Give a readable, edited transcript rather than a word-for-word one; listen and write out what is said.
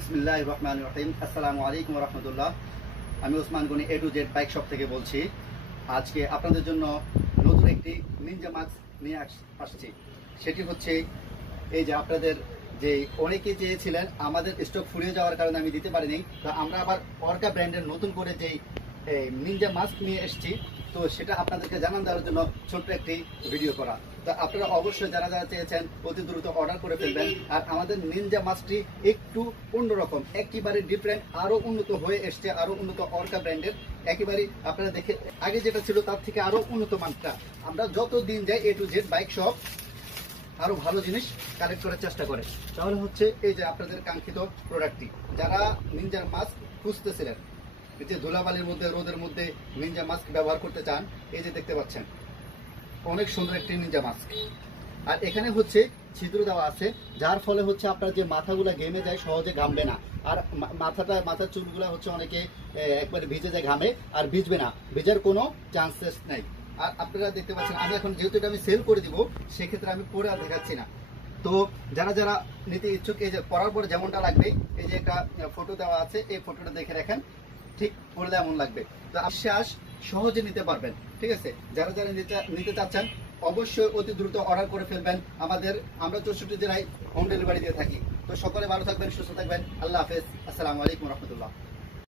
বিসমিল্লাহির রহমানির রহিম। আসসালামু আলাইকুম ওয়া রাহমাতুল্লাহ। আমি Osman Gani A to Z bike shop থেকে বলছি। আজকে আপনাদের জন্য নতুন একটি নিনজা মাস্ক নিয়ে আসছি। সেটি হচ্ছে এই যে আপনাদের যে অনেকে চেয়েছিলেন, আমাদের স্টক ফুরিয়ে যাওয়ার কারণে আমি দিতে পারিনি, তো আমরা আবার অর্কা ব্র্যান্ডের নতুন করে যেই নিনজা মাস্ক নিয়ে এসেছি, তো সেটা আপনাদেরকে জানান দেওয়ার জন্য ছোট্ট একটি ভিডিও করা। তো আপনারা অবশ্যই যারা যারা চেয়েছেন অতি দ্রুত অর্ডার করে ফেলবেন। আর আমাদের নিনজা মাস্কটি একটু অন্যরকম, একেবারে ডিফারেন্ট, আরো উন্নত হয়ে এসছে, আরো উন্নত অর্কা ব্র্যান্ডের। একেবারে আপনারা দেখে আগে যেটা ছিল তার থেকে আরো উন্নত মানটা। আমরা যত দিন যাই A to Z bike shop আরো ভালো জিনিস কালেক্ট করার চেষ্টা করে। তাহলে হচ্ছে এই যে আপনাদের কাঙ্ক্ষিত প্রোডাক্টটি, যারা নিনজার মাস্ক খুঁজতেছিলেন, যে ধুলাবালির মধ্যে রোদের মধ্যে নিনজা মাস্ক ব্যবহার করতে চান, এই যে দেখতে পাচ্ছেন অনেক সুন্দর একটি নিনজা মাস্ক। আর এখানে হচ্ছে ছিদ্র দেওয়া আছে, যার ফলে হচ্ছে আপনার যে মাথাগুলা ঘেমে যায়, সহজে ঘামবে না। আর মাথার চুলগুলা হচ্ছে অনেকে একবারে ভিজে যায় ঘামে, আর ভিজবে না, ভিজার কোনো চান্সেস নাই। আর আপনারা দেখতে পাচ্ছেন আমি এখন যেহেতু এটা আমি সেল করে দিব, সেক্ষেত্রে আমি পরে আর দেখাচ্ছি না। তো যারা যারা নিতে ইচ্ছুক, এই যে পরার পরে যেমনটা লাগবে, এই যে একটা ফটো দেওয়া আছে, এই ফটোটা দেখে রাখেন, ঠিক পড়লে এমন লাগবে। তো আশ্বাস সহজে নিতে পারবেন। ঠিক আছে, যারা যারা নিতে চাচ্ছেন অবশ্যই অতি দ্রুত অর্ডার করে ফেলবেন। আমরা 64 জেলায় হোম ডেলিভারি দিয়ে থাকি। তো সকলে ভালো থাকবেন, সুস্থ থাকবেন। আল্লাহ হাফেজ। আসসালামু আলাইকুম রহমতুল্লাহ।